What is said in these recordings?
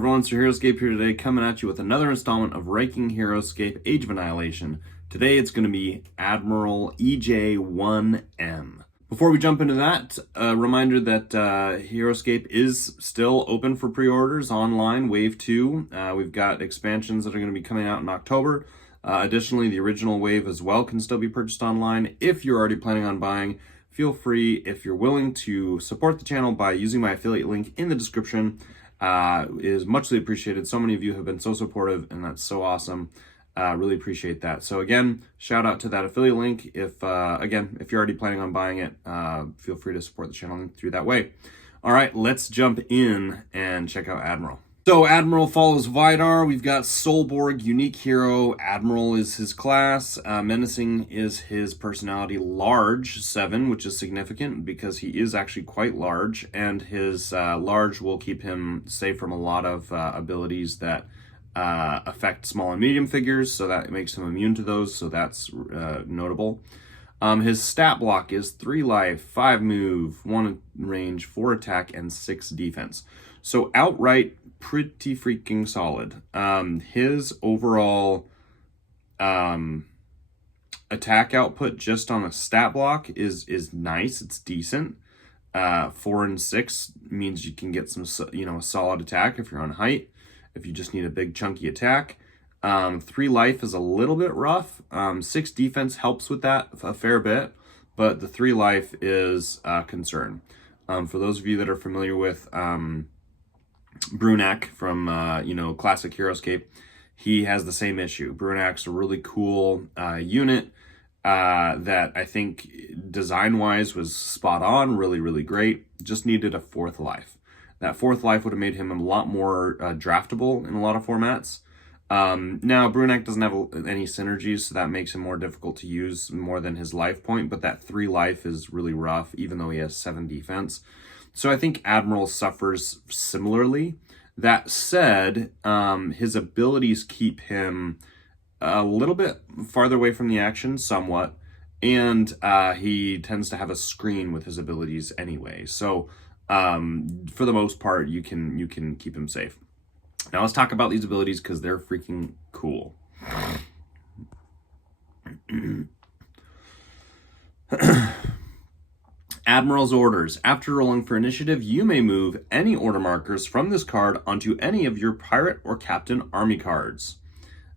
everyone, so Heroscape here today, coming at you with another installment of Ranking Heroscape Age of Annihilation. Today it's going to be Admiral EJ-1M. Before we jump into that, a reminder that Heroscape is still open for pre-orders online, Wave 2. We've got expansions that are going to be coming out in October. Additionally, the original wave as well can still be purchased online. If you're already planning on buying, feel free, if you're willing, to support the channel by using my affiliate link in the description. Is muchly appreciated. So many of you have been so supportive, and that's so awesome. Really appreciate that. So again, shout out to that affiliate link. If you're already planning on buying it, feel free to support the channel through that way. All right, let's jump in and check out Admiral. So Admiral follows Vidar. We've got Solborg, unique hero. Admiral is his class. Menacing is his personality. Large, 7, which is significant because he is actually quite large, and his large will keep him safe from a lot of abilities that affect small and medium figures, so that makes him immune to those, so that's notable. His stat block is 3 life, 5 move, 1 range, 4 attack, and 6 defense. So outright, pretty freaking solid. His overall attack output just on a stat block is nice. It's decent. 4 and 6 means you can get some, a solid attack if you're on height. If you just need a big chunky attack. 3 life is a little bit rough. 6 defense helps with that a fair bit, but the 3 life is a concern. For those of you that are familiar with Brunak from classic Heroscape, he has the same issue. Brunak's a really cool unit that I think design-wise was spot on, really great. Just needed a 4th life. That 4th life would have made him a lot more draftable in a lot of formats. Now, Brunak doesn't have any synergies, so that makes him more difficult to use more than his life point, but that 3 life is really rough, even though he has 7 defense. So I think Admiral suffers similarly. That said, his abilities keep him a little bit farther away from the action, somewhat, and he tends to have a screen with his abilities anyway. So for the most part, you can keep him safe. Now let's talk about these abilities because they're freaking cool. Admiral's orders. After rolling for initiative, you may move any order markers from this card onto any of your pirate or captain army cards.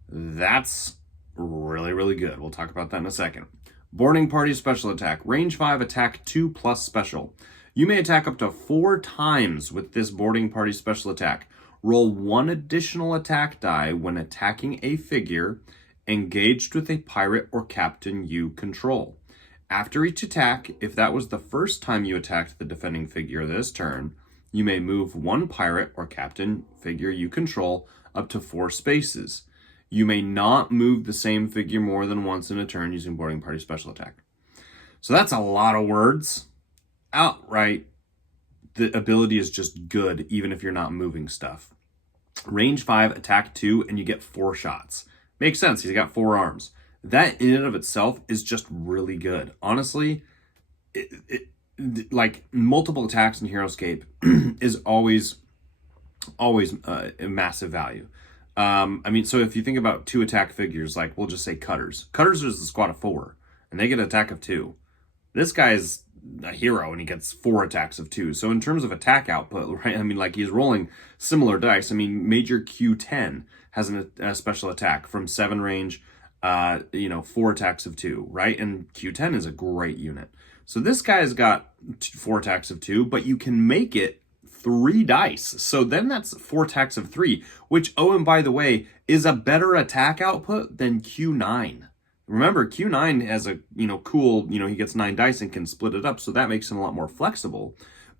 That's really good. We'll talk about that in a second. Boarding party special attack. Range 5, attack 2 plus special. You may attack up to 4 times with this boarding party special attack. Roll 1 additional attack die when attacking a figure engaged with a pirate or captain you control. After each attack, if that was the first time you attacked the defending figure this turn, you may move 1 pirate or captain figure you control up to 4 spaces. You may not move the same figure more than once in a turn using boarding party special attack. So that's a lot of words. Outright, the ability is just good, even if you're not moving stuff. Range 5, attack 2, and you get 4 shots. Makes sense, he's got 4 arms. That in and of itself is just really good. Honestly, like multiple attacks in Heroscape is always a massive value. So if you think about 2 attack figures, like we'll just say Cutters. Cutters is the squad of 4, and they get an attack of 2. This guy's a hero, and he gets 4 attacks of 2. So in terms of attack output, right? He's rolling similar dice. Major Q10 has a special attack from 7 range. 4 attacks of 2, right? And Q10 is a great unit. So this guy's got 4 attacks of 2, but you can make it 3 dice. So then that's 4 attacks of 3, which, oh, and by the way, is a better attack output than Q9. Remember, Q9 has a, cool, he gets 9 dice and can split it up, so that makes him a lot more flexible.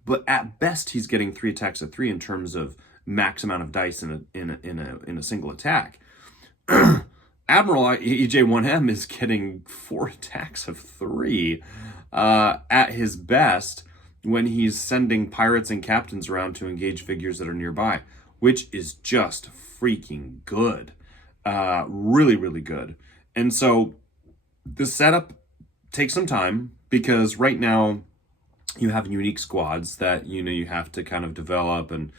But at best, he's getting 3 attacks of 3 in terms of max amount of dice in a single attack. Admiral EJ-1M is getting 4 attacks of 3 at his best when he's sending pirates and captains around to engage figures that are nearby, which is just freaking good. Really good. And so the setup takes some time because right now you have unique squads that you have to kind of develop and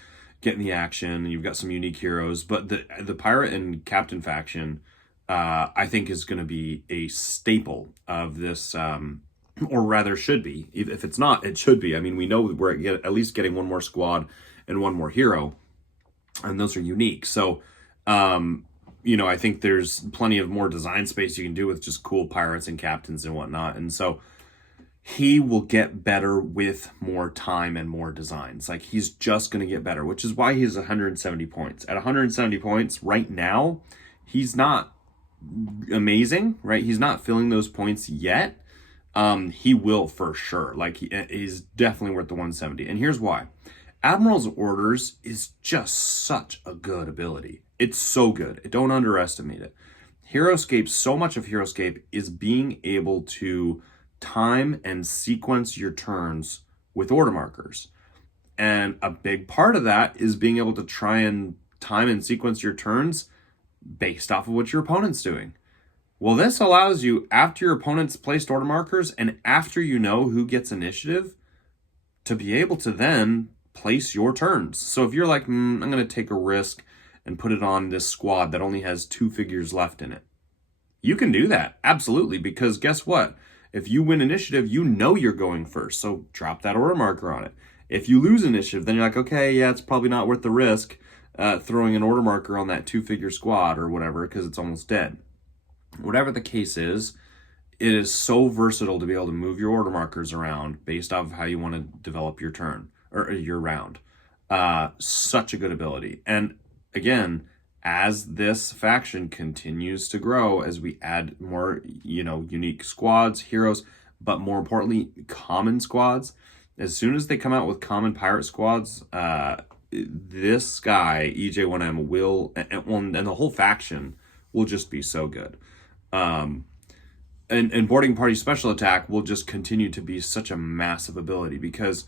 get in the action, and you've got some unique heroes. But the pirate and captain faction, I think, is going to be a staple of this, or rather should be. If it's not, it should be. I mean, we know we're at least getting one more squad and one more hero, and those are unique. So, I think there's plenty of more design space you can do with just cool pirates and captains and whatnot. And so he will get better with more time and more designs. Like, he's just going to get better, which is why he's 170 points. At 170 points right now, he's not amazing, right? He's not filling those points yet. He will for sure. Like, he's definitely worth the 170. And here's why. Admiral's Orders is just such a good ability. It's so good. Don't underestimate it. Heroscape, so much of Heroscape is being able to time and sequence your turns with order markers. And a big part of that is being able to try and time and sequence your turns based off of what your opponent's doing. Well, this allows you, after your opponent's placed order markers and after you know who gets initiative, to be able to then place your turns. So if you're like, I'm going to take a risk and put it on this squad that only has 2 figures left in it, you can do that, absolutely, because guess what? If you win initiative, you know you're going first, so drop that order marker on it. If you lose initiative, then you're like, okay, yeah, it's probably not worth the risk throwing an order marker on that 2-figure squad or whatever, because it's almost dead. Whatever the case is, it is so versatile to be able to move your order markers around based off of how you want to develop your turn or your round. Such a good ability. And again, as this faction continues to grow, as we add more, unique squads, heroes, but more importantly, common squads, as soon as they come out with common pirate squads, this guy, EJ-1M, will, and the whole faction will just be so good. And boarding party special attack will just continue to be such a massive ability, because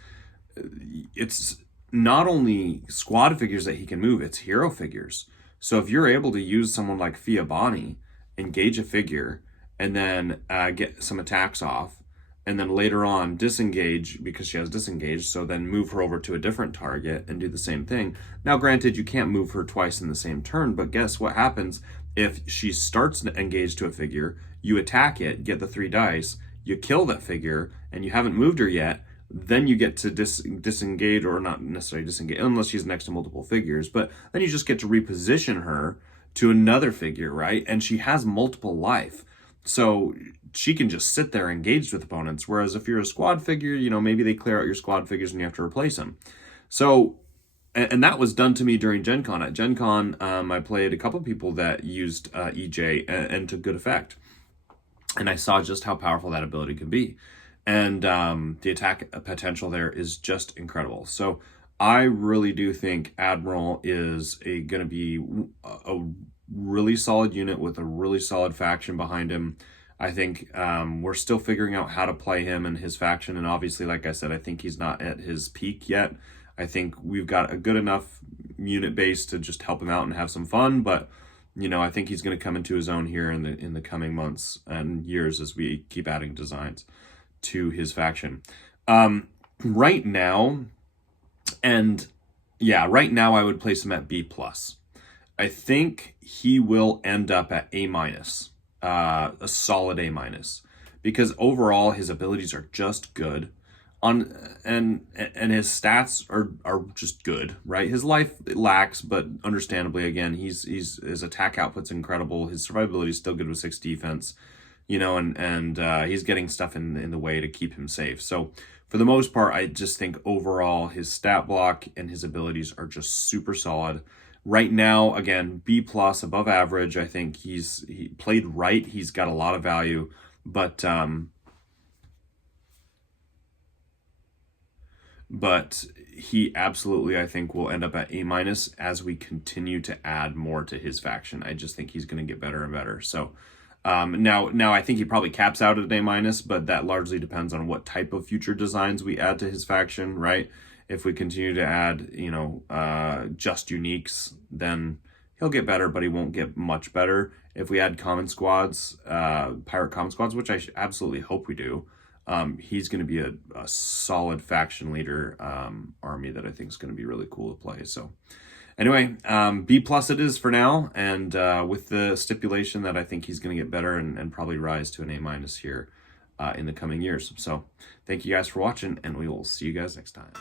it's not only squad figures that he can move, it's hero figures. So if you're able to use someone like Fia Bonnie, engage a figure, and then get some attacks off, and then later on disengage because she has disengaged, so then move her over to a different target and do the same thing. Now, granted, you can't move her twice in the same turn, but guess what happens if she starts to engage to a figure, you attack it, get the 3 dice, you kill that figure, and you haven't moved her yet, then you get to disengage, or not necessarily disengage, unless she's next to multiple figures, but then you just get to reposition her to another figure, right? And she has multiple life. So she can just sit there engaged with opponents, whereas if you're a squad figure, maybe they clear out your squad figures and you have to replace them. So, and that was done to me during Gen Con. At Gen Con, I played a couple of people that used EJ and to good effect. And I saw just how powerful that ability can be. And the attack potential there is just incredible. So I really do think Admiral is going to be a really solid unit with a really solid faction behind him. I think we're still figuring out how to play him and his faction. And obviously, like I said, I think he's not at his peak yet. I think we've got a good enough unit base to just help him out and have some fun. But, I think he's going to come into his own here in the coming months and years as we keep adding designs to his faction. Right now, I would place him at B+. I think he will end up at A-, a solid A-, because overall his abilities are just good. And his stats are just good, right? His life lacks, but understandably, again, his attack output's incredible. His survivability is still good with 6 defense, and he's getting stuff in the way to keep him safe. So for the most part, I just think overall his stat block and his abilities are just super solid. Right now, again, B+, above average. I think he played right. He's got a lot of value, but he absolutely, I think, will end up at A- as we continue to add more to his faction. I just think he's going to get better and better. So now I think he probably caps out at A-, but that largely depends on what type of future designs we add to his faction, right? If we continue to add, just uniques, then he'll get better, but he won't get much better. If we add common squads, pirate common squads, which I absolutely hope we do, he's going to be a solid faction leader army that I think is going to be really cool to play. So anyway, B+ it is for now, and with the stipulation that I think he's going to get better and probably rise to an A- here in the coming years. So thank you guys for watching, and we will see you guys next time.